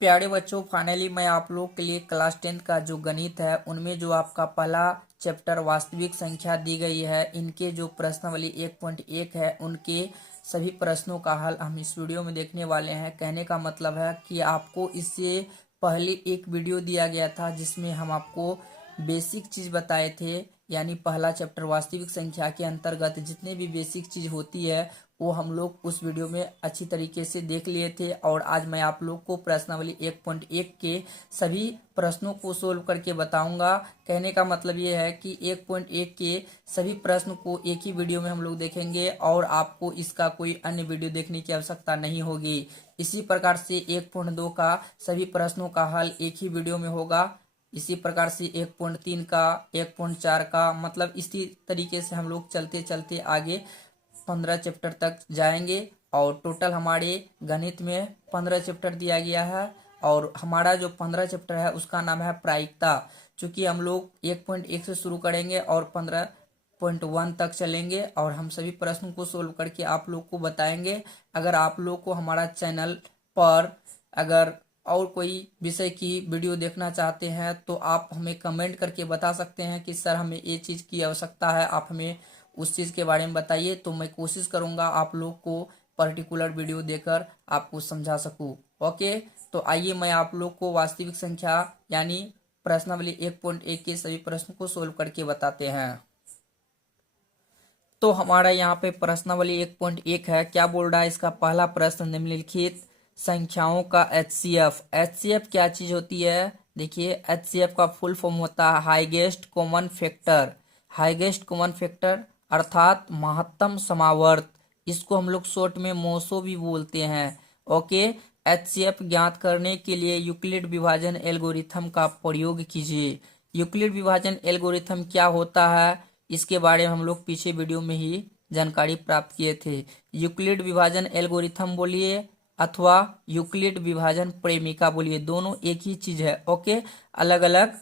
प्यारे बच्चों, फाइनली मैं आप लोग के लिए क्लास 10th का जो गणित है उनमें जो आपका पहला चैप्टर वास्तविक संख्या दी गई है, इनके जो प्रश्नावली 1.1 है उनके सभी प्रश्नों का हल हम इस वीडियो में देखने वाले हैं। कहने का मतलब है कि आपको इससे पहले एक वीडियो दिया गया था जिसमें हम आपको बेसिक चीज़ बताए थे, यानी पहला चैप्टर वास्तविक संख्या के अंतर्गत जितने भी बेसिक चीज़ होती है वो हम लोग उस वीडियो में अच्छी तरीके से देख लिए थे। और आज मैं आप लोग को प्रश्नावली 1.1 के सभी प्रश्नों को सोल्व करके बताऊंगा। कहने का मतलब ये है कि 1.1 के सभी प्रश्न को एक ही वीडियो में हम लोग देखेंगे और आपको इसका कोई अन्य वीडियो देखने की आवश्यकता नहीं होगी। इसी प्रकार से 1.2 का सभी प्रश्नों का हल एक ही वीडियो में होगा। इसी प्रकार से 1.3 का, 1.4 का, मतलब इसी तरीके से हम लोग चलते चलते आगे 15 चैप्टर तक जाएंगे। और टोटल हमारे गणित में 15 चैप्टर दिया गया है और हमारा जो 15 चैप्टर है उसका नाम है प्रायिकता। चूंकि हम लोग 1.1 से शुरू करेंगे और 15.1 तक चलेंगे और हम सभी प्रश्नों को सोल्व करके आप लोग को बताएंगे। अगर आप लोग को हमारा चैनल पर अगर और कोई विषय की वीडियो देखना चाहते हैं तो आप हमें कमेंट करके बता सकते हैं कि सर हमें ये चीज़ की आवश्यकता है, आप हमें उस चीज़ के बारे में बताइए, तो मैं कोशिश करूंगा आप लोग को पर्टिकुलर वीडियो देकर आपको समझा सकूं। ओके, तो आइए मैं आप लोग को वास्तविक संख्या यानी प्रश्नावली 1.1 के सभी प्रश्नों को सोल्व करके बताते हैं। तो हमारा यहाँ पे प्रश्नावली 1.1 है। क्या बोल रहा है इसका पहला प्रश्न, निम्नलिखित संख्याओं का HCF। HCF क्या चीज होती है? देखिए, HCF का फुल फॉर्म होता है highest common factor. Highest common factor अर्थात महत्तम समावर्त, इसको हम लोग शॉर्ट में मोसो भी बोलते हैं। ओके, HCF ज्ञात करने के लिए यूक्लिड विभाजन एल्गोरिथम का प्रयोग कीजिए। यूक्लिड विभाजन एल्गोरिथम क्या होता है इसके बारे में हम लोग पीछे वीडियो में ही जानकारी प्राप्त किए थे। यूक्लिड विभाजन एल्गोरिथम बोलिए अथवा यूक्लिड विभाजन प्रेमिका बोलिए, दोनों एक ही चीज है। ओके, अलग अलग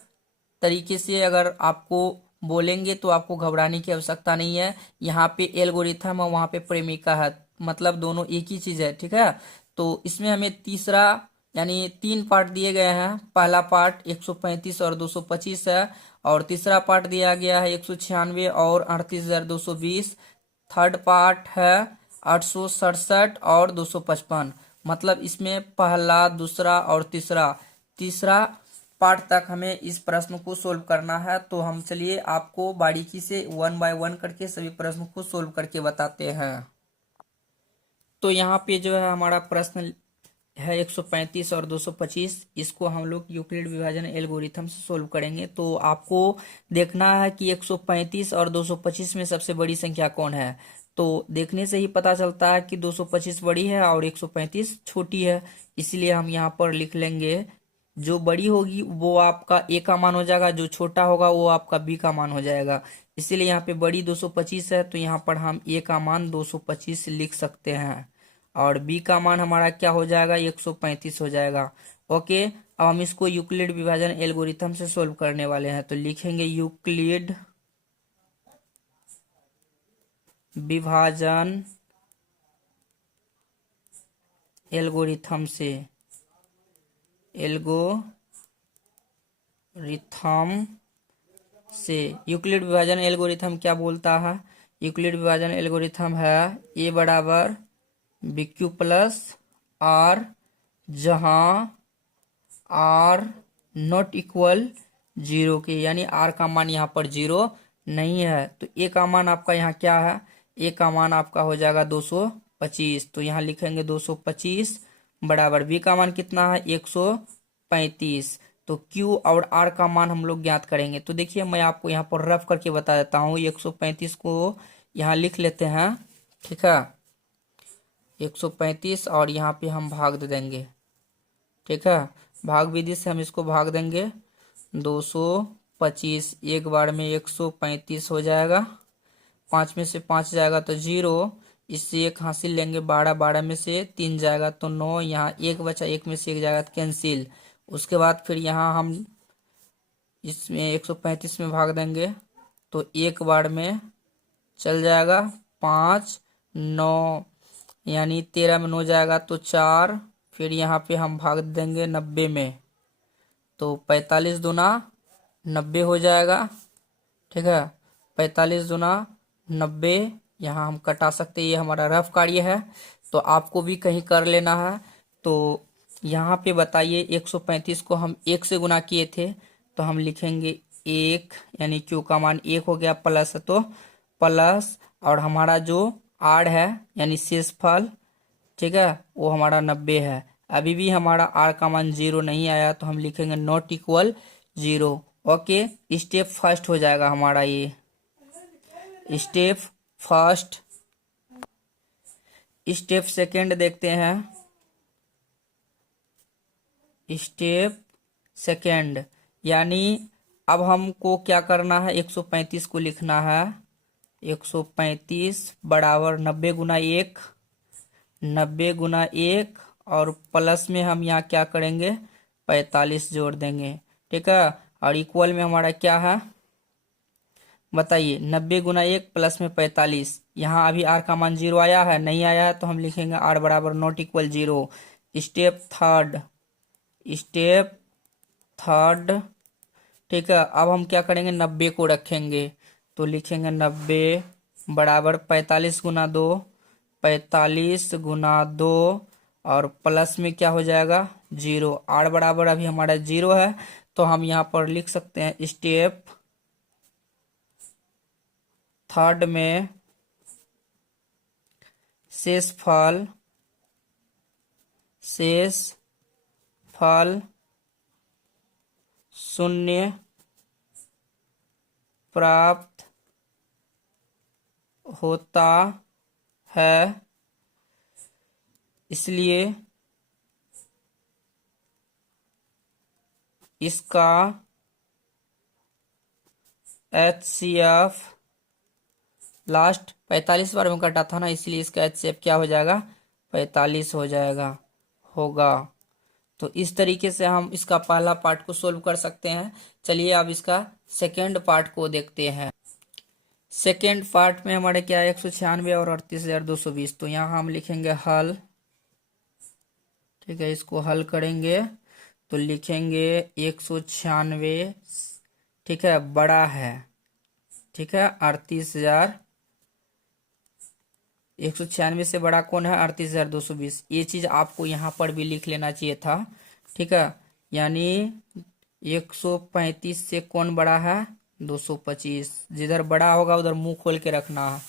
तरीके से अगर आपको बोलेंगे तो आपको घबराने की आवश्यकता नहीं है। यहाँ पे एल्गोरिथम और वहाँ पे प्रेमिका है, मतलब दोनों एक ही चीज है। ठीक है, तो इसमें हमें तीसरा यानी 3 पार्ट दिए गए हैं। पहला पार्ट 135 और 225 है और तीसरा पार्ट दिया गया है 196 और 38,220। थर्ड पार्ट है 867 और 255। मतलब इसमें पहला, दूसरा और तीसरा पार्ट तक हमें इस प्रश्न को सोल्व करना है। तो हम चलिए आपको बारीकी से 1 बाय 1 करके सभी प्रश्नों को सोल्व करके बताते हैं। तो यहाँ पे जो है हमारा प्रश्न है 135 और 225, इसको हम लोग यूक्लिड विभाजन एल्गोरिथम से सोल्व करेंगे। तो आपको देखना है कि 135 और 225 में सबसे बड़ी संख्या कौन है। तो देखने से ही पता चलता है कि 225 बड़ी है और 135 छोटी है, इसलिए हम यहाँ पर लिख लेंगे जो बड़ी होगी वो आपका ए का मान हो जाएगा, जो छोटा होगा वो आपका बी का मान हो जाएगा। इसीलिए यहाँ पे बड़ी 225 है तो यहाँ पर हम ए का मान 225 लिख सकते हैं और बी का मान हमारा क्या हो जाएगा, 135 हो जाएगा। ओके, अब हम इसको यूक्लिड विभाजन एल्गोरिथम से सोल्व करने वाले हैं। तो लिखेंगे यूक्लिड विभाजन एल्गोरिथम से यूक्लिड विभाजन एल्गोरिथम क्या बोलता है? यूक्लिड विभाजन एल्गोरिथम है ए बराबर BQ प्लस आर, जहां आर नॉट इक्वल 0 के, यानी आर का मान यहाँ पर 0 नहीं है। तो ए का मान आपका यहाँ क्या है? ए का मान आपका हो जाएगा 225। तो यहाँ लिखेंगे 225 बराबर बी का मान कितना है, 135। तो Q और R का मान हम लोग ज्ञात करेंगे। तो देखिए मैं आपको यहाँ पर रफ करके बता देता हूँ। 135 को यहाँ लिख लेते हैं, ठीक है, 135 और यहाँ पे हम भाग दे देंगे। ठीक है, भाग विधि से हम इसको भाग देंगे। 225 एक बार में 135 हो जाएगा, 5 में से 5 जाएगा तो 0, इससे 1 हासिल लेंगे, 12, 12 में से 3 जाएगा तो 9, यहाँ 1 बचा, 1 में से 1 जाएगा तो कैंसिल। उसके बाद फिर यहाँ हम इसमें 135 में भाग देंगे तो एक बार में चल जाएगा, 5, 9 यानी 13 में 9 जाएगा तो 4, फिर यहाँ पे हम भाग देंगे 90 में, तो 45 दूना 90 हो जाएगा। ठीक है, 45 दूना 90, यहाँ हम कटा सकते हैं, ये हमारा रफ कार्य है, तो आपको भी कहीं कर लेना है। तो यहाँ पे बताइए 135 को हम 1 से गुना किए थे, तो हम लिखेंगे 1, यानी क्यू का मान 1 हो गया, प्लस है तो प्लस, और हमारा जो आर है यानी शेषफल, ठीक है, वो हमारा 90 है। अभी भी हमारा आर का मान 0 नहीं आया, तो हम लिखेंगे not equal 0। Okay, step first हो जाएगा हमारा ये, स्टेप फर्स्ट। स्टेप सेकंड देखते हैं। स्टेप सेकंड यानी अब हमको क्या करना है, 135 को लिखना है। 135 बराबर 90 गुना 1, 90 गुना 1, और प्लस में हम यहाँ क्या करेंगे, 45 जोड़ देंगे। ठीक है, और इक्वल में हमारा क्या है बताइए, 90 गुना 1 प्लस में 45। यहाँ अभी आर का मान 0 आया है, नहीं आया है, तो हम लिखेंगे आर बराबर not equal 0। Step third, step third. ठीक है, अब हम क्या करेंगे, 90 को रखेंगे, तो लिखेंगे 90 बराबर 45 गुना 2, 45 गुना 2, और प्लस में क्या हो जाएगा 0। आर बराबर अभी हमारा 0 है, तो हम यहाँ पर लिख सकते हैं स्टेप थर्ड में शेषफल, शेषफल शून्य प्राप्त होता है, इसलिए इसका HCF लास्ट 45 बार में कटा था ना, इसलिए इसका HCF क्या हो जाएगा, 45 हो जाएगा, होगा। तो इस तरीके से हम इसका पहला पार्ट को सोल्व कर सकते हैं। चलिए अब इसका सेकेंड पार्ट को देखते हैं। सेकेंड पार्ट में हमारे क्या है, 196 और 38,220। तो यहाँ हम लिखेंगे हल। ठीक है, इसको हल करेंगे तो लिखेंगे 196, ठीक है, बड़ा है, ठीक है, 38,000। 196 से बड़ा कौन है, 38,220। ये चीज आपको यहाँ पर भी लिख लेना चाहिए था। ठीक है, यानी 135 से कौन बड़ा है, 225। जिधर बड़ा होगा उधर मुंह खोल के रखना है।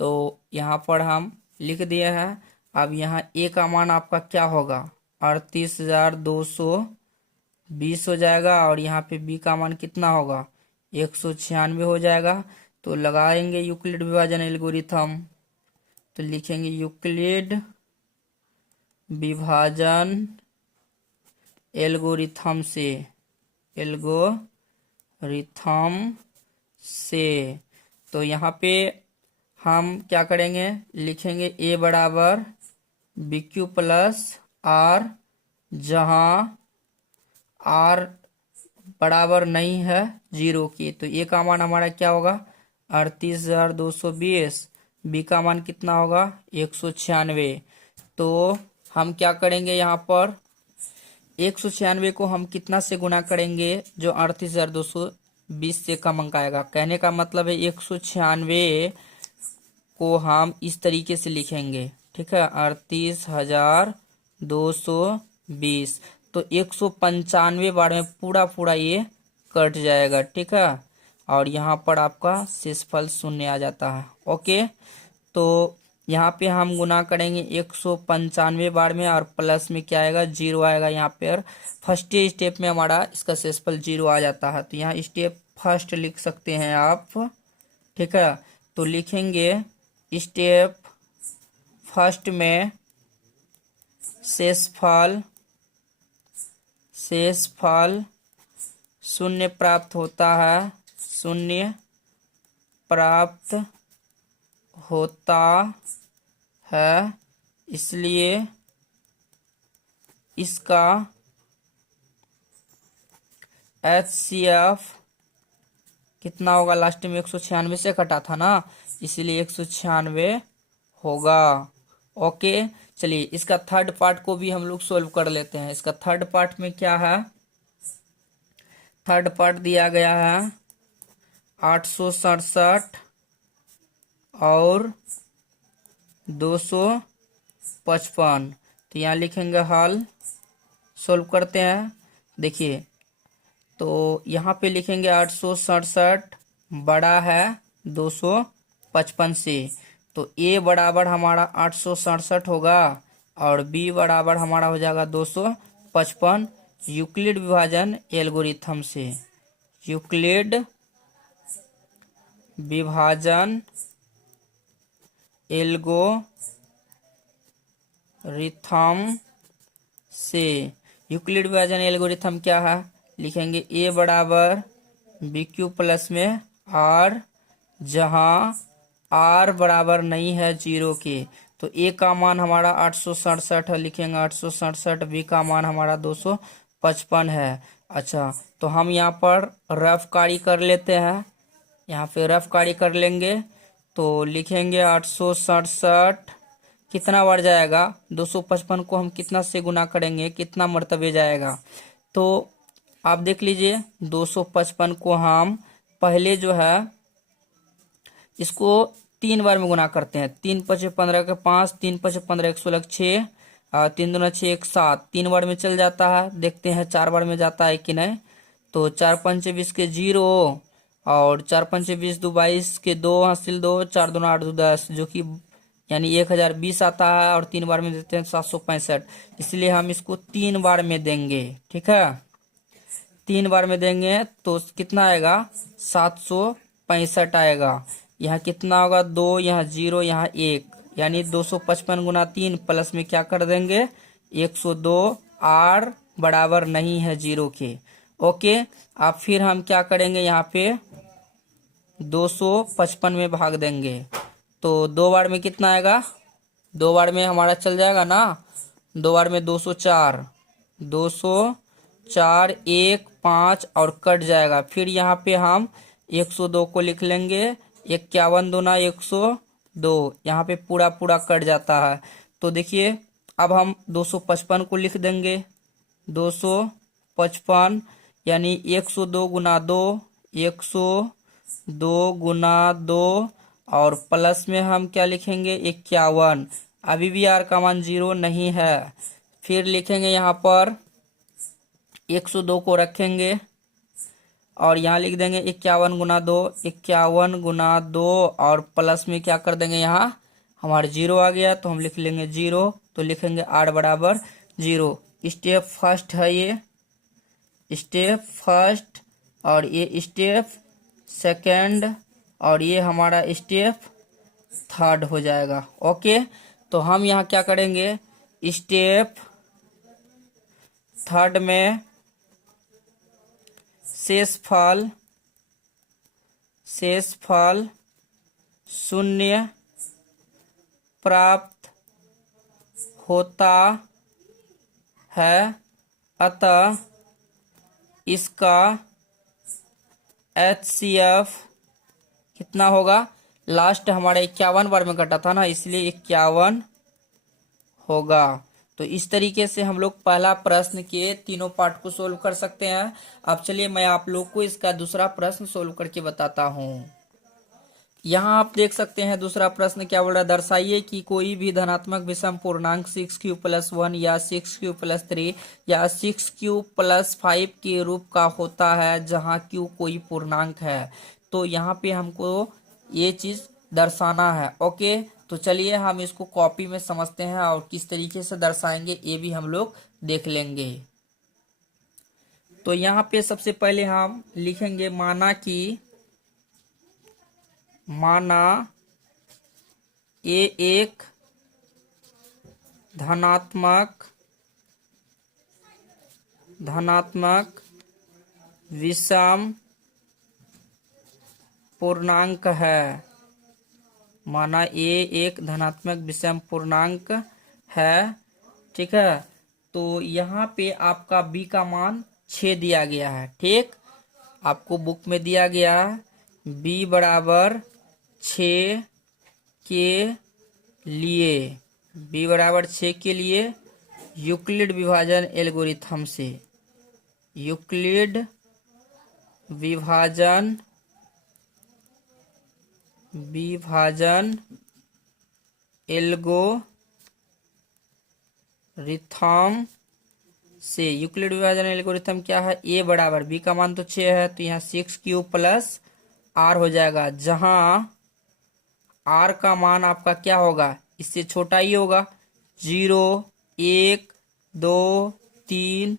तो यहाँ पर हम लिख दिए हैं। अब यहाँ ए का मान आपका क्या होगा, 38,220 हो जाएगा, और यहाँ पे बी का मान कितना होगा, 196 हो जाएगा। तो लगाएंगे यूक्लिड विभाजन एल्गोरिथम, तो लिखेंगे यूक्लिड विभाजन एल्गोरिथम से, एल्गोरिथम से। तो यहाँ पे हम क्या करेंगे, लिखेंगे ए बराबर बी क्यू प्लस आर, जहाँ आर बराबर नहीं है 0 की। तो ए का मान हमारा क्या होगा, 38,220। बी का मान कितना होगा, 196। तो हम क्या करेंगे, यहाँ पर 196 को हम कितना से गुना करेंगे, जो 38,220 से कम अंक आएगा। कहने का मतलब है 196 को हम इस तरीके से लिखेंगे। ठीक है, 38,220, तो 195 बार में पूरा पूरा ये कट जाएगा। ठीक है, और यहाँ पर आपका शेषफल शून्य आ जाता है। ओके, तो यहाँ पे हम गुना करेंगे 195 बार में, और प्लस में क्या आएगा, 0 आएगा यहाँ पे। और फर्स्ट स्टेप में हमारा इसका शेषफल 0 आ जाता है। तो यहाँ स्टेप फर्स्ट लिख सकते हैं आप। ठीक है, तो लिखेंगे स्टेप फर्स्ट में शेषफल शून्य प्राप्त होता है, शून्य प्राप्त होता है, इसलिए इसका HCF कितना होगा, लास्ट में 196 से कटा था ना, इसलिए 196 होगा। ओके, चलिए इसका थर्ड पार्ट को भी हम लोग सोल्व कर लेते हैं। इसका थर्ड पार्ट में क्या है, थर्ड पार्ट दिया गया है 867 और 255। तो यहाँ लिखेंगे हल, सोल्व करते हैं। देखिए तो यहाँ पे लिखेंगे 867 बड़ा है 255 से, तो ए बराबर हमारा 867 होगा और बी बराबर हमारा हो जाएगा 255। यूक्लिड विभाजन एल्गोरिथम से, यूक्लिड विभाजन एल्गोरिथम से, यूक्लिड विभाजन एल्गोरिथम क्या है, लिखेंगे ए बराबर बी क्यू प्लस में आर, जहां आर बराबर नहीं है 0 के। तो ए का मान हमारा 867 है, लिखेंगे 867, बी का मान हमारा 255 है। अच्छा तो हम यहाँ पर रफ कारी कर लेते हैं, यहाँ पे रफ कारी कर लेंगे। तो लिखेंगे 867 कितना बार जाएगा, 255 को हम कितना से गुना करेंगे, कितना मर्तबे जाएगा। तो आप देख लीजिए 255 को हम पहले जो है इसको 3 बार में गुना करते हैं। 3 पचे 15 के 5, 3 पचे 15 1 16 6, 3 दूना 6 1 7, 3 बार में चल जाता है। देखते हैं 4 बार में जाता है कि नहीं। तो 4 पंचे 20 के 0 और 4 पंचे 20 2 22 के 2 हासिल 2, 4 दूना 8 2 10, जो कि यानी 1020 आता है। और 3 बार में देते हैं 765, इसलिए हम इसको 3 बार में देंगे। ठीक है, 3 बार में देंगे तो कितना आएगा, 765 आएगा। यहाँ कितना होगा, 2, यहाँ 0, यहाँ 1, यानी 255 गुना 3 प्लस में क्या कर देंगे 102। आर बराबर नहीं है 0 के। ओके, अब फिर हम क्या करेंगे, यहाँ पे 255 में भाग देंगे। तो 2 बार में कितना आएगा, 2 बार में हमारा चल जाएगा ना, 2 बार में 204, 204 1 5 और कट जाएगा। फिर यहाँ पे हम 102 को लिख लेंगे, 51 दूना 102, यहाँ पे पूरा पूरा कट जाता है। तो देखिए अब हम 255 को लिख देंगे, 255 यानी 102 गुना 2, 102 गुना 2 और प्लस में हम क्या लिखेंगे 51। अभी भी आर का मान 0 नहीं है। फिर लिखेंगे यहाँ पर 102 को रखेंगे और यहाँ लिख देंगे 51 गुना 2, 51 गुना 2 और प्लस में क्या कर देंगे, यहाँ हमारे 0 आ गया तो हम लिख लेंगे 0। तो लिखेंगे आर बराबर 0। स्टेप फर्स्ट है ये, स्टेप फर्स्ट, और ये स्टेप सेकंड, और ये हमारा स्टेप थर्ड हो जाएगा। ओके, तो हम यहाँ क्या करेंगे, स्टेप थर्ड में शेषफल 0 प्राप्त होता है, अतः इसका HCF कितना होगा, लास्ट हमारा 51 बार में कटा था ना, इसलिए 51 होगा। तो इस तरीके से हम लोग पहला प्रश्न के तीनों पार्ट को सोल्व कर सकते हैं। अब चलिए मैं आप लोग को इसका दूसरा प्रश्न सोल्व करके बताता हूँ। यहाँ आप देख सकते हैं दूसरा प्रश्न क्या बोल रहा है, दर्शाइए कि कोई भी धनात्मक विषम पूर्णांक 6q + 1 या 6q + 3 या 6q + 5 के रूप का होता है जहाँ q कोई पूर्णांक है। तो यहाँ पे हमको ये चीज दर्शाना है। ओके, तो चलिए हम इसको कॉपी में समझते हैं और किस तरीके से दर्शाएंगे ये भी हम लोग देख लेंगे। तो यहाँ पे सबसे पहले हम लिखेंगे, माना ये एक धनात्मक विषम पूर्णांक है। माना ये एक धनात्मक विषम पूर्णांक है। ठीक है, तो यहाँ पे आपका b का मान 6 दिया गया है। ठीक, आपको बुक में दिया गया है b बराबर 6 के लिए। बी बराबर 6 के लिए यूक्लिड विभाजन एल्गोरिथम से, यूक्लिड विभाजन एल्गोरिथम से, यूक्लिड विभाजन एल्गोरिथम क्या है, ए बराबर बी का मान तो 6 है तो यहाँ 6 क्यू प्लस आर हो जाएगा, जहां आर का मान आपका क्या होगा, इससे छोटा ही होगा, 0 1 2 3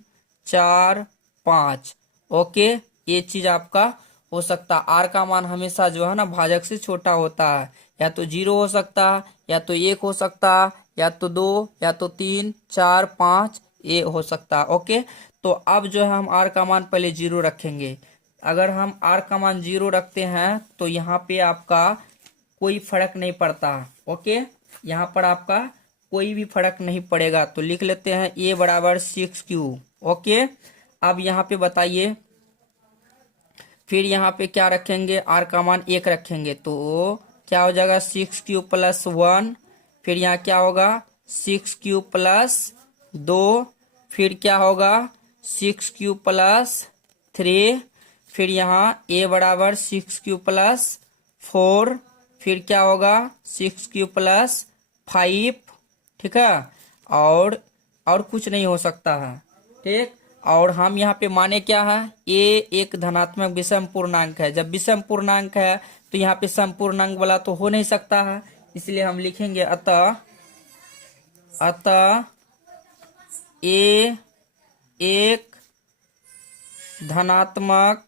4 5। ओके, ये चीज आपका हो सकता है। आर का मान हमेशा जो है ना भाजक से छोटा होता है, या तो 0 हो सकता है, या तो 1 हो सकता है, या तो 2, या तो 3 4 5 ये हो सकता है। ओके, तो अब जो है हम आर का मान पहले 0 रखेंगे। अगर हम आर का मान 0 रखते हैं तो यहाँ पे आपका कोई फर्क नहीं पड़ता। ओके, यहाँ पर आपका कोई भी फर्क नहीं पड़ेगा, तो लिख लेते हैं ए बराबर 6Q। ओके, अब यहाँ पे बताइए, फिर यहाँ पे क्या रखेंगे, आर का मान 1 रखेंगे तो क्या हो जाएगा 6Q प्लस 1, फिर यहाँ क्या होगा 6Q प्लस 2, फिर क्या होगा 6Q प्लस 3, फिर यहाँ ए बराबर 6Q प्लस 4, फिर क्या होगा 6Q प्लस 5। ठीक है, और कुछ नहीं हो सकता है। ठीक, और हम यहाँ पे माने क्या है, ए एक धनात्मक विषम पूर्णांक है। जब विषम पूर्णांक है तो यहाँ पे सम पूर्णांक वाला तो हो नहीं सकता है, इसलिए हम लिखेंगे अतः ए एक धनात्मक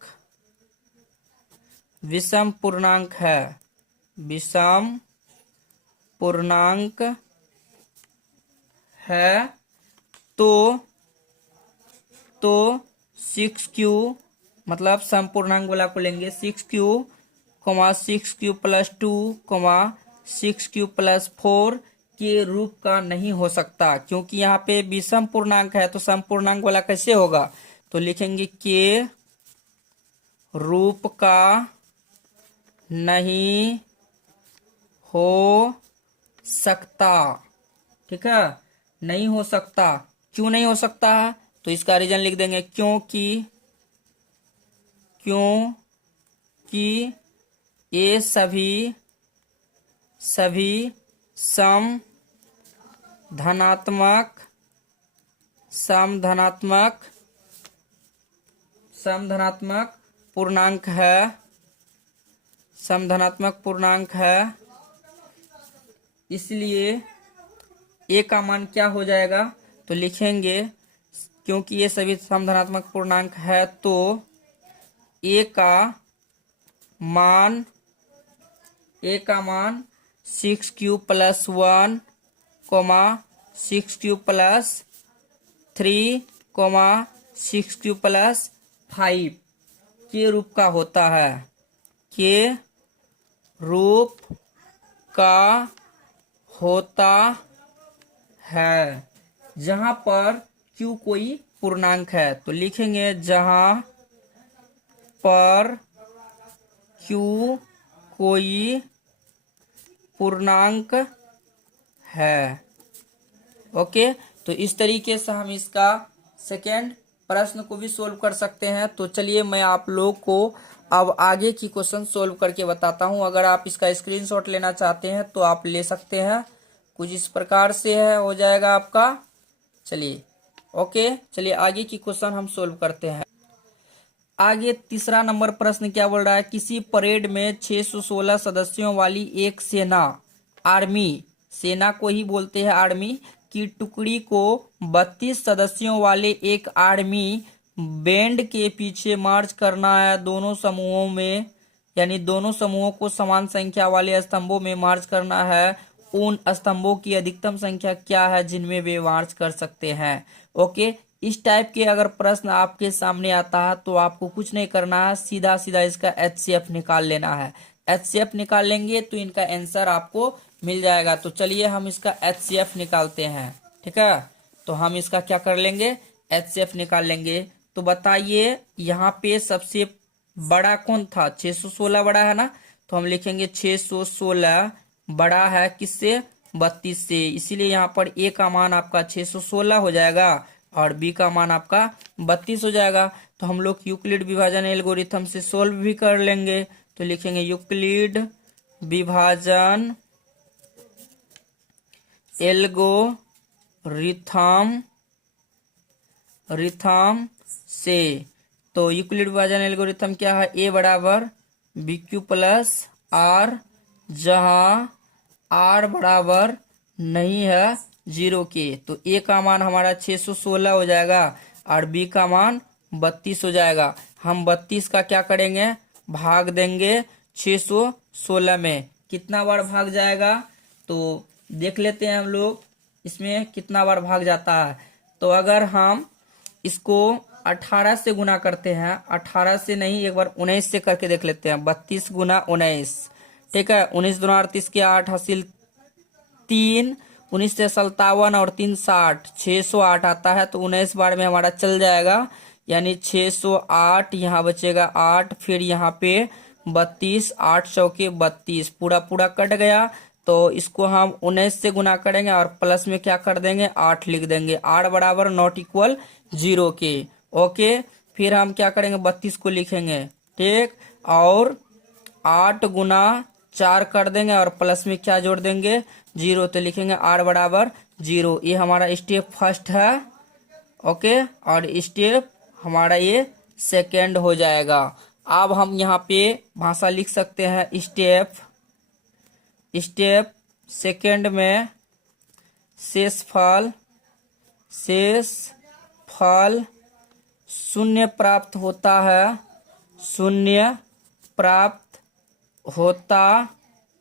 विषम पूर्णांक है, विषम पूर्णांक है, तो 6Q मतलब समपूर्णांक वाला को लेंगे 6Q, 6Q plus 2, 6Q plus 4 के रूप का नहीं हो सकता, क्योंकि यहाँ पे विषम पूर्णांक है तो समपूर्णांक वाला कैसे होगा, तो लिखेंगे के रूप का नहीं हो सकता। ठीक है, नहीं हो सकता। क्यों नहीं हो सकता है, तो इसका रीजन लिख देंगे, क्योंकि ये सभी सम धनात्मक पूर्णांक है, समधनात्मक पूर्णांक है, इसलिए ए का मान क्या हो जाएगा, तो लिखेंगे क्योंकि ये सभी समधनात्मक पूर्णांक है तो ए का मान 6Q plus 1, 6Q plus 3, 6Q plus 5 के रूप का होता है, के रूप का होता है, जहां पर Q कोई पूर्णांक है, तो लिखेंगे जहां पर Q कोई पूर्णांक है। ओके, तो इस तरीके से हम इसका सेकेंड प्रश्न को भी सोल्व कर सकते हैं। तो चलिए मैं आप लोग को अब आगे की क्वेश्चन सोल्व करके बताता हूं। अगर आप इसका स्क्रीनशॉट लेना चाहते हैं तो आप ले सकते हैं। कुछ इस प्रकार से है, हो जाएगा आपका। चलिए ओके, चलिए आगे की क्वेश्चन हम सोल्व करते हैं। आगे तीसरा नंबर प्रश्न क्या बोल रहा है, किसी परेड में 616 सदस्यों वाली एक सेना, आर्मी, सेना को ही बोलते हैं आर्मी, की टुकड़ी को 32 सदस्यों वाले एक आर्मी बैंड के पीछे मार्च करना है। दोनों समूहों में, यानी दोनों समूहों को समान संख्या वाले स्तंभों में मार्च करना है। उन स्तंभों की अधिकतम संख्या क्या है जिनमें वे मार्च कर सकते हैं। ओके, इस टाइप के अगर प्रश्न आपके सामने आता है तो आपको कुछ नहीं करना है, सीधा सीधा इसका HCF निकाल लेना है। HCF निकाल लेंगे तो इनका आंसर आपको मिल जाएगा। तो चलिए हम इसका HCF निकालते हैं। ठीक है, तो हम इसका क्या कर लेंगे, HCF निकाल लेंगे। तो बताइए यहाँ पे सबसे बड़ा कौन था, 616 बड़ा है ना, तो हम लिखेंगे 616 बड़ा है किससे, 32 से, इसीलिए यहाँ पर ए का मान आपका 616 हो जाएगा और बी का मान आपका 32 हो जाएगा। तो हम लोग यूक्लिड विभाजन एल्गोरिथम से सोल्व भी कर लेंगे। तो लिखेंगे यूक्लिड विभाजन एल्गोरिथम से। तो यूक्लिड विभाजन एल्गोरिथम क्या है, ए बराबर बी क्यू प्लस आर, जहां आर बराबर नहीं है 0 के। तो ए का मान हमारा 616 हो जाएगा और बी का मान 32 हो जाएगा। हम 32 का क्या करेंगे, भाग देंगे 616 में। कितना बार भाग जाएगा तो देख लेते हैं हम लोग इसमें कितना बार भाग जाता है। तो अगर हम इसको 18 से गुना करते हैं, 18 से नहीं, एक बार 19 से करके देख लेते हैं। 32 गुना 19, ठीक है। 19 दूना 38 के 8 हासिल 3, 19 से 57 और 3 60, 608 आता है। तो 19 बार में हमारा चल जाएगा, यानी 608, यहाँ बचेगा 8, फिर यहाँ पे 32, 8 चौके 32, पूरा पूरा कट गया। तो इसको हम 19 से गुना करेंगे और प्लस में क्या कर देंगे, 8 लिख देंगे। 8 बराबर नॉट इक्वल 0 के। ओके, फिर हम क्या करेंगे, 32 को लिखेंगे, ठीक। और 8 गुना 4 कर देंगे और प्लस में क्या जोड़ देंगे, 0। तो लिखेंगे आर बराबर 0। ये हमारा स्टेप फर्स्ट है, ओके। और स्टेप हमारा ये सेकेंड हो जाएगा। अब हम यहाँ पे भाषा लिख सकते हैं, स्टेप सेकेंड में शेषफल शून्य प्राप्त होता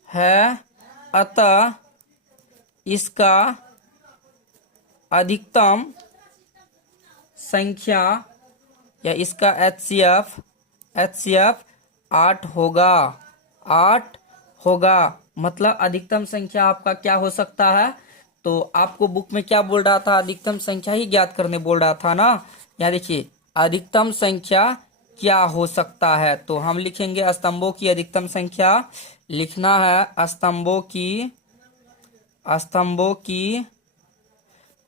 है, अतः इसका अधिकतम संख्या या इसका एचसीएफ 8 होगा। मतलब अधिकतम संख्या आपका क्या हो सकता है, तो आपको बुक में क्या बोल रहा था, अधिकतम संख्या ही ज्ञात करने बोल रहा था ना। यहाँ देखिए अधिकतम संख्या क्या हो सकता है, तो हम लिखेंगे स्तंभों की अधिकतम संख्या। लिखना है स्तंभों की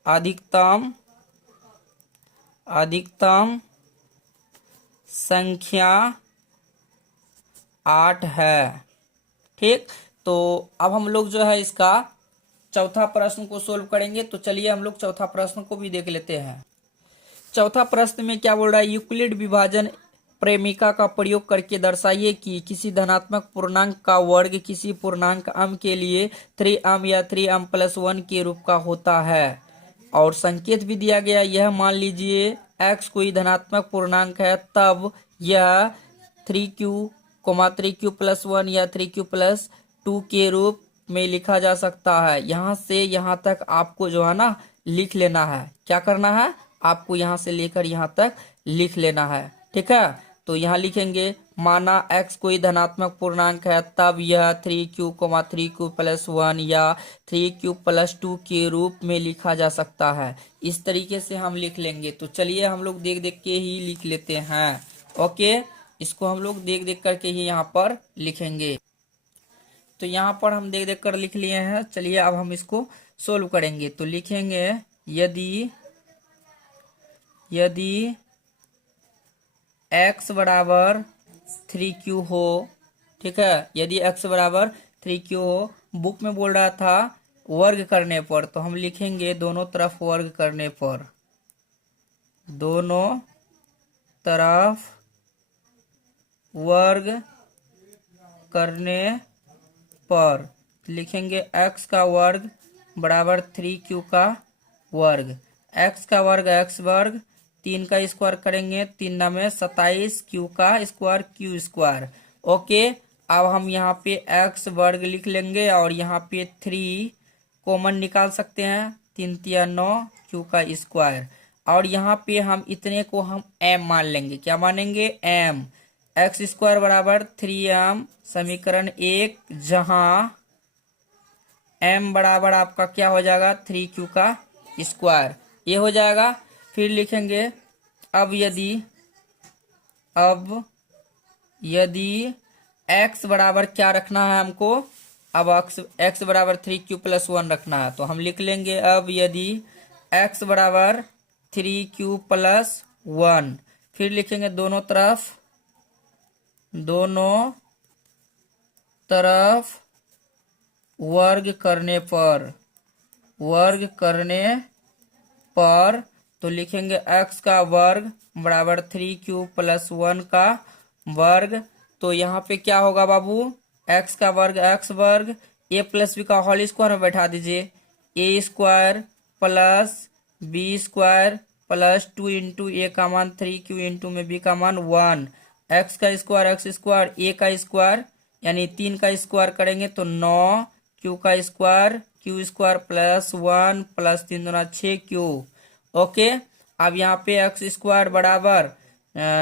अधिकतम संख्या 8 है, ठीक। तो अब हम लोग जो है इसका चौथा प्रश्न को सोल्व करेंगे। तो चलिए हम लोग चौथा प्रश्न को भी देख लेते हैं। चौथा प्रश्न में क्या बोल रहा है, यूक्लिड विभाजन प्रेमिका का प्रयोग करके दर्शाइए कि किसी धनात्मक पूर्णांक का वर्ग किसी पूर्णांक m के लिए 3m या 3m+1 के रूप का होता है। और संकेत भी दिया गया, यह मान लीजिए x कोई धनात्मक पूर्णांक है, तब यह 3q, 3q+1 या 3q+2 के रूप में लिखा जा सकता है। यहाँ से यहाँ तक आपको जो है ना लिख लेना है। क्या करना है, आपको यहाँ से लेकर यहाँ तक लिख लेना है, ठीक है। तो यहाँ लिखेंगे, माना x कोई धनात्मक पूर्णांक है, तब यह 3q, 3q+1 या 3q+2 के रूप में लिखा जा सकता है। इस तरीके से हम लिख लेंगे। तो चलिए हम लोग देख देख के ही लिख लेते हैं, ओके। इसको हम लोग देख देख करके ही यहाँ पर लिखेंगे। तो यहाँ पर हम देख देख कर लिख लिए हैं। चलिए अब हम इसको सोल्व करेंगे। तो लिखेंगे, यदि x बराबर 3q हो, ठीक है। यदि x बराबर 3q हो, बुक में बोल रहा था वर्ग करने पर, तो हम लिखेंगे दोनों तरफ वर्ग करने पर, दोनों तरफ वर्ग करने पर लिखेंगे x का वर्ग बराबर 3q का वर्ग, x का वर्ग x वर्ग, 3 का स्क्वायर करेंगे, 3 में 27, q का स्क्वायर q स्क्वायर, ओके। अब हम यहाँ पे x वर्ग लिख लेंगे और यहाँ पे 3 कॉमन निकाल सकते हैं, 3 तिया 9, q का स्क्वायर। और यहाँ पे हम इतने को हम m मान लेंगे। क्या मानेंगे, m। x स्क्वायर बराबर 3m, समीकरण 1, जहां m बराबर आपका क्या हो जाएगा, 3q का स्क्वायर, ये हो जाएगा। फिर लिखेंगे, अब यदि x बराबर क्या रखना है हमको, अब एक्स बराबर 3q+1 रखना है, तो हम लिख लेंगे अब यदि x बराबर 3q+1, फिर लिखेंगे दोनों तरफ वर्ग करने पर तो लिखेंगे x का वर्ग बराबर 3q+1 का वर्ग। तो यहाँ पे क्या होगा बाबू, x का वर्ग x वर्ग, a प्लस बी का होल स्क्वायर में बैठा दीजिए, a square plus b square plus 2 into a का मान 3q इंटू में बी का मान 1, x का स्क्वायर a का स्क्वायर यानी 3 का स्क्वायर करेंगे तो 9, q का स्क्वायर q² प्लस 1 प्लस 3 दूना 6q। ओके, अब यहाँ पे एक्स स्क्वायर बराबर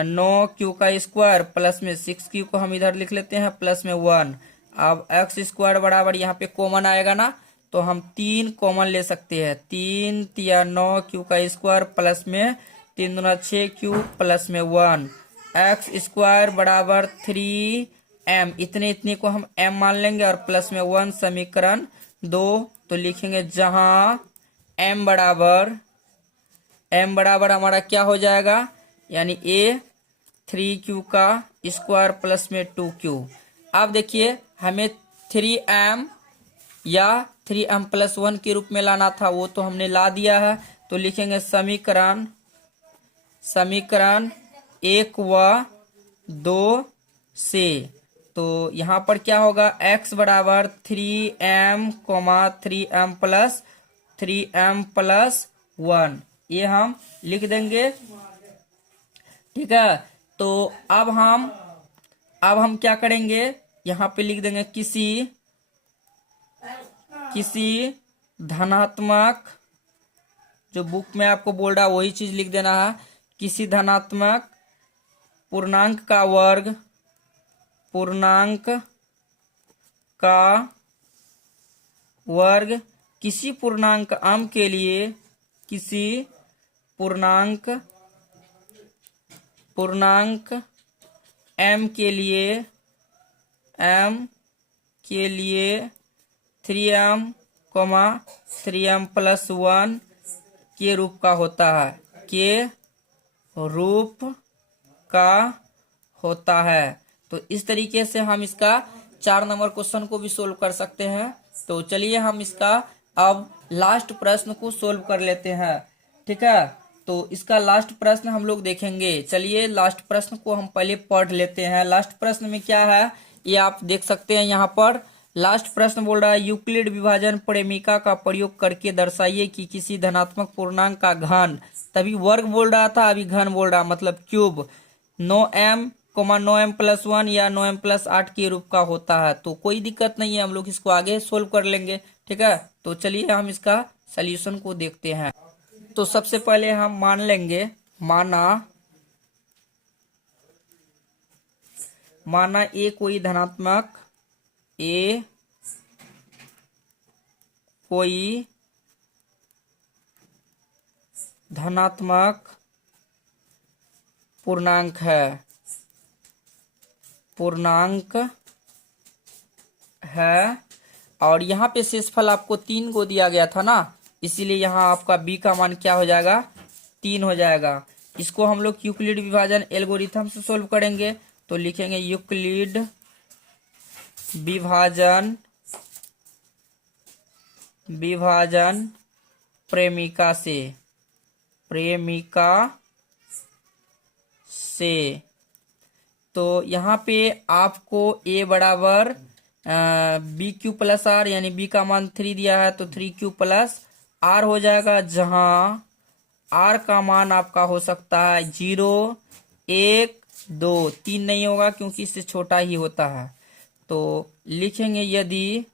9q का स्क्वायर प्लस में 6q को हम इधर लिख लेते हैं प्लस में 1। अब एक्स स्क्वायर बराबर यहाँ पे कॉमन आएगा ना, तो हम 3 कॉमन ले सकते हैं, 3 या 9q का स्क्वायर प्लस में 3 दूना 6q प्लस में 1। एक्स स्क्वायर बराबर 3m, इतने को हम m मान लेंगे और प्लस में 1 समीकरण 2। तो लिखेंगे जहां m बराबर हमारा क्या हो जाएगा, यानी a 3q का स्क्वायर प्लस में 2q। अब देखिए हमें 3m या 3m+1 के रूप में लाना था, वो तो हमने ला दिया है। तो लिखेंगे समीकरण 1 व 2 से, तो यहाँ पर क्या होगा, x बराबर 3m+1 ये हम लिख देंगे। ठीक है, तो अब हम क्या करेंगे, यहाँ पे लिख देंगे किसी धनात्मक, जो बुक में आपको बोल रहा है वही चीज लिख देना है, किसी धनात्मक पूर्णांक का वर्ग किसी पूर्णांक m के लिए, किसी पूर्णांक m के लिए 3m+1 के रूप का होता है। तो इस तरीके से हम इसका 4 नंबर क्वेश्चन को भी सोल्व कर सकते हैं। तो चलिए हम इसका अब लास्ट प्रश्न को सोल्व कर लेते हैं। ठीक है, तो इसका लास्ट प्रश्न हम लोग देखेंगे। चलिए लास्ट प्रश्न को हम पहले पढ़ लेते हैं। लास्ट प्रश्न में क्या है ये आप देख सकते हैं। यहाँ पर लास्ट प्रश्न बोल रहा है, यूक्लिड विभाजन प्रेमिका का प्रयोग करके दर्शाइए कि किसी धनात्मक पूर्णांक का घन, तभी वर्ग बोल रहा था, अभी घन बोल रहा मतलब क्यूब, 9m, 9m+1 या 9m+8 के रूप का होता है। तो कोई दिक्कत नहीं है, हम लोग इसको आगे सोल्व कर लेंगे। ठीक है, तो चलिए हम इसका सॉल्यूशन को देखते हैं। तो सबसे पहले हम मान लेंगे, माना ए कोई धनात्मक पूर्णांक है और यहाँ पे शेषफल आपको 3 को दिया गया था ना, इसीलिए यहाँ आपका b का मान क्या हो जाएगा, 3 हो जाएगा। इसको हम लोग यूक्लिड विभाजन एल्गोरिथम से सोल्व करेंगे। तो लिखेंगे यूक्लिड विभाजन प्रेमिका से। तो यहाँ पे आपको a बराबर BQ+R यानी b का मान 3 दिया है, तो 3Q+R हो जाएगा, जहां R का मान आपका हो सकता है 0, 1, 2, 3 नहीं होगा क्योंकि इससे छोटा ही होता है। तो लिखेंगे यदि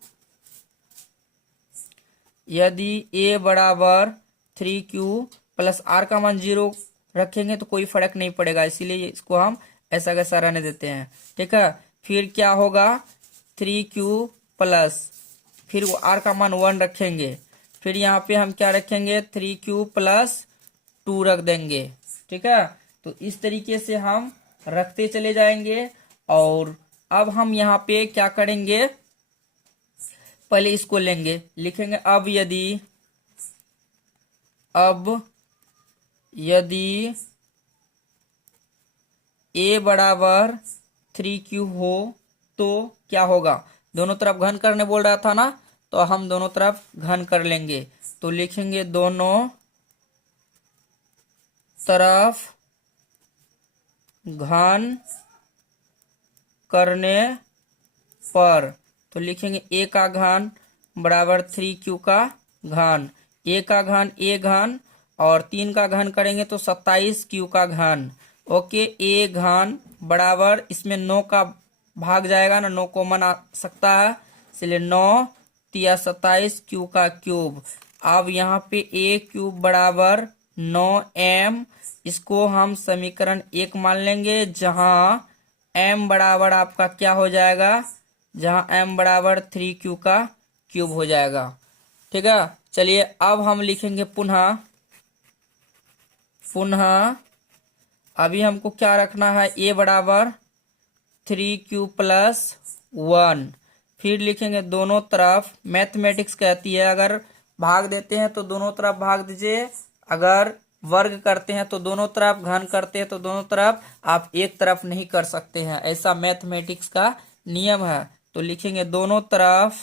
a बराबर 3Q+R का मान 0 रखेंगे तो कोई फर्क नहीं पड़ेगा, इसीलिए इसको हम ऐसा कैसा रहने देते हैं। ठीक है, फिर क्या होगा 3Q+, फिर वो R का मान 1 रखेंगे, फिर यहाँ पे हम क्या रखेंगे 3Q+2 रख देंगे। ठीक है, तो इस तरीके से हम रखते चले जाएंगे। और अब हम यहाँ पे क्या करेंगे, पहले इसको लेंगे, लिखेंगे अब यदि a बराबर 3q हो तो क्या होगा। दोनों तरफ घन करने बोल रहा था ना, तो हम दोनों तरफ घन कर लेंगे। तो लिखेंगे दोनों तरफ घन करने पर, तो लिखेंगे a का घन बराबर 3q का घन, a का घन a घन और 3 का घन करेंगे तो 27q का घन। ओके, a घन बराबर, इसमें 9 का भाग जाएगा ना, 9 कॉमन आ सकता है, इसलिए 9 तिया 27q का क्यूब। अब यहाँ पे a क्यूब बराबर 9m, इसको हम समीकरण 1 मान लेंगे, जहां m बराबर आपका क्या हो जाएगा, जहां m बराबर 3q का क्यूब हो जाएगा। ठीक है, चलिए अब हम लिखेंगे पुनः अभी हमको क्या रखना है, a बराबर 3q प्लस 1। फिर लिखेंगे दोनों तरफ, मैथमेटिक्स कहती है अगर भाग देते हैं तो दोनों तरफ भाग दीजिए, अगर वर्ग करते हैं तो दोनों तरफ, घन करते हैं तो दोनों तरफ, आप एक तरफ नहीं कर सकते हैं, ऐसा मैथमेटिक्स का नियम है। तो लिखेंगे दोनों तरफ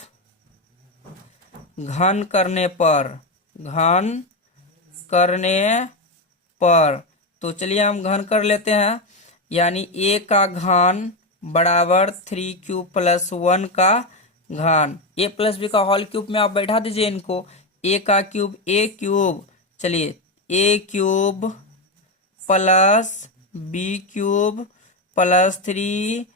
घन करने पर, तो चलिए हम घन कर लेते हैं, यानी a का घन बराबर 3q प्लस 1 का घन, a प्लस बी का होल क्यूब में आप बैठा दीजिए इनको, a का क्यूब a क्यूब, चलिए a cube plus b cube plus 3ab,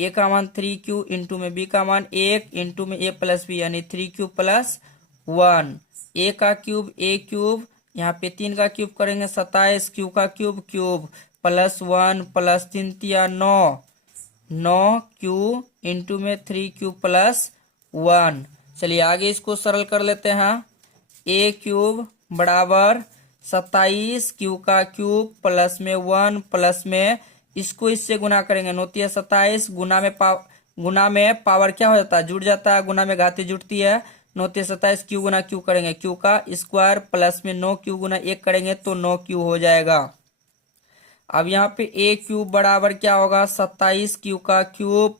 a का मान 3q इंटू में b का मान 1 इंटू में a प्लस बी, यानी 3q प्लस 1, a का क्यूब a क्यूब, यहाँ पे 3 का क्यूब करेंगे 27q का क्यूब प्लस 1 प्लस 3 तिया 9q इंटू में 3q प्लस 1। चलिए आगे इसको सरल कर लेते हैं, a क्यूब बराबर 27q का क्यूब प्लस में 1 प्लस में, इसको इससे गुना करेंगे, 9 तिया 27, गुना में पावर क्या हो जाता है, जुड़ जाता है, गुना में घाती जुड़ती है, 9 तिया 27 क्यू गुना क्यू करेंगे, क्यू का स्क्वायर प्लस में 9q गुना 1 करेंगे तो 9q हो जाएगा। अब यहाँ पे a क्यूब बराबर क्या होगा, 27q का क्यूब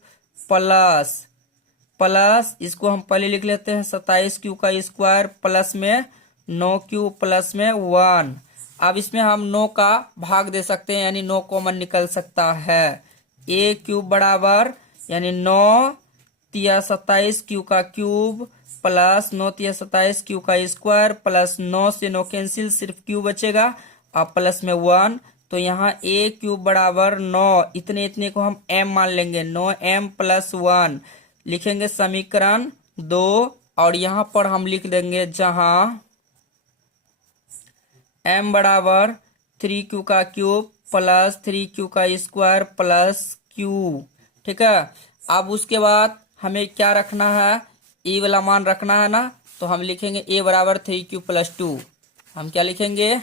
प्लस इसको हम पहले लिख लेते हैं 27q का स्क्वायर प्लस में 9q प्लस में 1। अब इसमें हम 9 का भाग दे सकते हैं, यानी 9 कॉमन निकल सकता है। a क्यूब बराबर, यानी 9 तिया 27q का क्यूब प्लस 9 तिया 27q का स्क्वायर प्लस 9 से 9 कैंसिल, सिर्फ q बचेगा और प्लस में 1, तो यहाँ a क्यूब बराबर 9, इतने को हम m मान लेंगे, 9m प्लस 1, लिखेंगे समीकरण 2, और यहाँ पर हम लिख देंगे जहां m बराबर 3q का क्यूब प्लस 3q का स्क्वायर प्लस q। ठीक है, अब उसके बाद हमें क्या रखना है, a वाला मान रखना है ना, तो हम लिखेंगे a बराबर 3q प्लस 2। हम क्या लिखेंगे,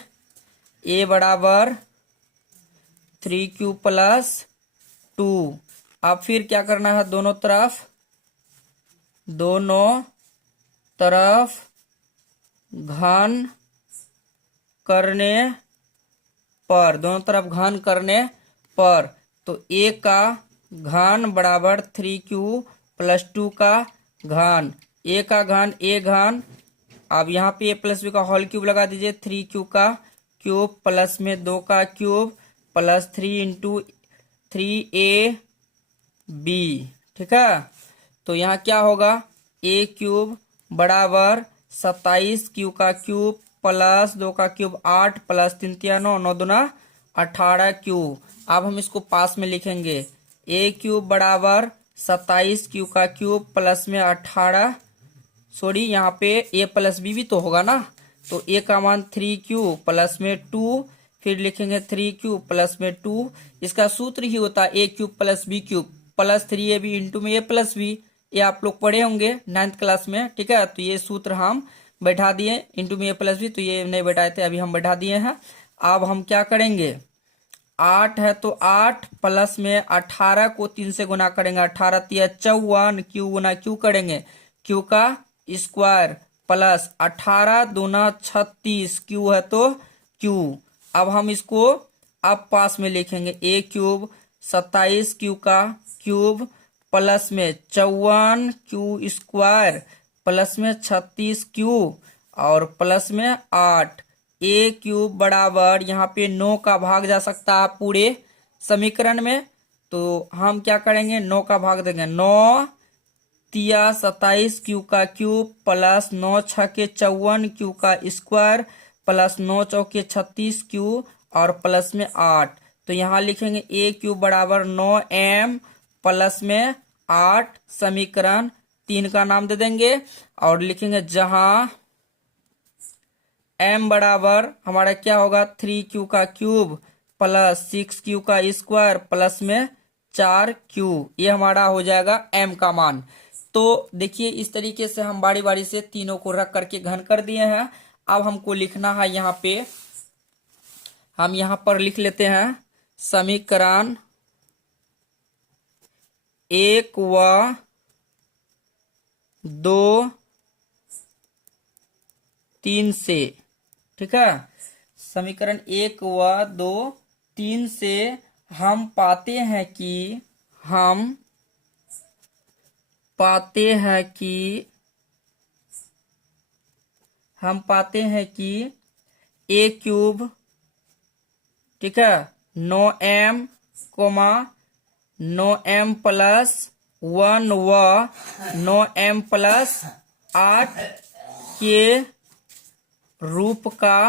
a बराबर 3q प्लस 2। अब फिर क्या करना है, दोनों तरफ घन करने पर, तो a का घन बराबर 3q प्लस 2 का घन, a का घन a घन, अब यहाँ पे a प्लस बी का होल क्यूब लगा दीजिए, 3q का क्यूब प्लस में 2 का क्यूब प्लस 3 इंटू 3ab। ठीक है, तो यहाँ क्या होगा, a क्यूब बराबर 27q का क्यूब प्लस 2 का क्यूब 8 प्लस 3 तिया 9, 9 दूना 18q। अब हम इसको पास में लिखेंगे, a क्यूब बराबर 27q का क्यूब प्लस में 18, सॉरी यहाँ पे a प्लस बी भी तो होगा ना, तो a का मान 3q प्लस में 2, फिर लिखेंगे 3q प्लस में 2, इसका सूत्र ही होता है a cube plus b cube plus 3ab into में a प्लस बी, ये आप लोग पढ़े होंगे 9th क्लास में। ठीक है, तो ये सूत्र हम बैठा दिए, इंटू में a प्लस बी, तो ये नहीं बैठाए थे, अभी हम बैठा दिए हैं। अब हम क्या करेंगे, 8 है तो 8 प्लस में 18 को 3 से गुना करेंगे, 18 तिया 54, क्यू गुना क्यू करेंगे, क्यू का स्क्वायर प्लस 18 दूना 36 क्यू है तो क्यू। अब हम इसको अब पास में लिखेंगे ए क्यूब 27 क्यू का क्यूब प्लस में 54 क्यू स्क्वायर प्लस में 36 क्यू और प्लस में 8 ए क्यूब बराबर यहाँ पे 9 का भाग जा सकता है पूरे समीकरण में, तो हम क्या करेंगे 9 का भाग देंगे। 9 तिया 27 क्यू का क्यूब प्लस 9 छके 54 क्यू का स्क्वायर प्लस 9 चौके 36 क्यू और प्लस में 8। तो यहाँ लिखेंगे ए क्यूब बराबर 9m प्लस में 8 समीकरण 3 का नाम दे देंगे और लिखेंगे जहां m बराबर हमारा क्या होगा 3q का क्यूब प्लस 6q का स्क्वायर प्लस में 4q, ये हमारा हो जाएगा m का मान। तो देखिए इस तरीके से हम बारी बारी से तीनों को रख करके घन कर दिए हैं। अब हमको लिखना है यहाँ पे, हम यहाँ पर लिख लेते हैं समीकरण 1 व 2 3 से, ठीक है। समीकरण 1 व 2 3 से हम पाते हैं कि ए क्यूब, ठीक है, 9m 9m प्लस 1 व 9m प्लस 8 के रूप का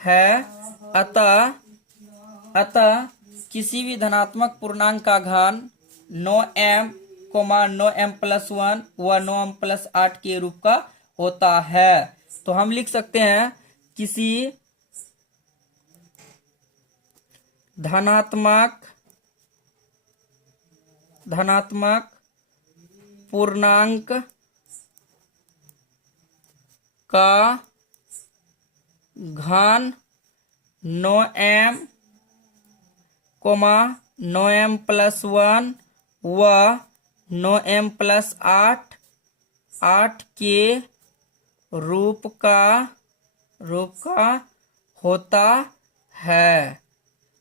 है। अतः किसी भी धनात्मक पूर्णांक का घन 9m 9m प्लस 1 व 9m प्लस 8 के रूप का होता है। तो हम लिख सकते हैं किसी धनात्मक पूर्णांक का घन 9m 9m प्लस 1 व 9m प्लस 8 के रूप का होता है।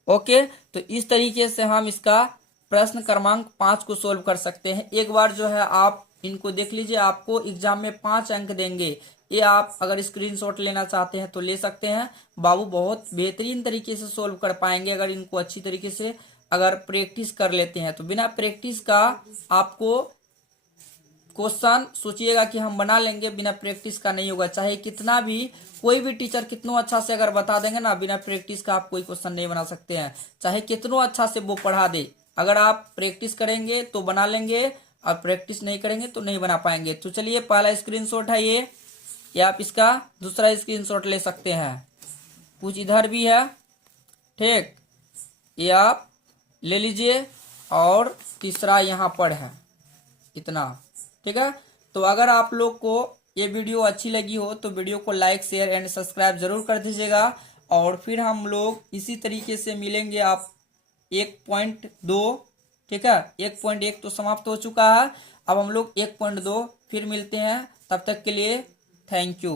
ओके, तो इस तरीके से हम इसका प्रश्न क्रमांक 5 को सोल्व कर सकते हैं। एक बार जो है आप इनको देख लीजिए, आपको एग्जाम में 5 अंक देंगे। ये आप अगर स्क्रीनशॉट लेना चाहते हैं तो ले सकते हैं। बाबू बहुत बेहतरीन तरीके से सोल्व कर पाएंगे अगर इनको अच्छी तरीके से अगर प्रैक्टिस कर लेते हैं। तो बिना प्रैक्टिस का आपको क्वेश्चन सोचिएगा कि हम बना लेंगे, बिना प्रैक्टिस का नहीं होगा। चाहे कितना भी कोई भी टीचर कितना अच्छा से अगर बता देंगे ना, बिना प्रैक्टिस का आप कोई क्वेश्चन नहीं बना सकते हैं। चाहे कितना अच्छा से वो पढ़ा दे, अगर आप प्रैक्टिस करेंगे तो बना लेंगे और प्रैक्टिस नहीं करेंगे तो नहीं बना पाएंगे। तो चलिए पहला स्क्रीनशॉट है ये आप इसका दूसरा स्क्रीनशॉट ले सकते हैं। कुछ इधर भी है, ठीक, ये आप ले लीजिए और तीसरा यहाँ पर है इतना, ठीक है। तो अगर आप लोग को ये वीडियो अच्छी लगी हो तो वीडियो को लाइक शेयर एंड सब्सक्राइब जरूर कर दीजिएगा। और फिर हम लोग इसी तरीके से मिलेंगे आप 1.2, ठीक है। 1.1 तो समाप्त हो चुका है, अब हम लोग 1.2 फिर मिलते हैं। तब तक के लिए थैंक यू।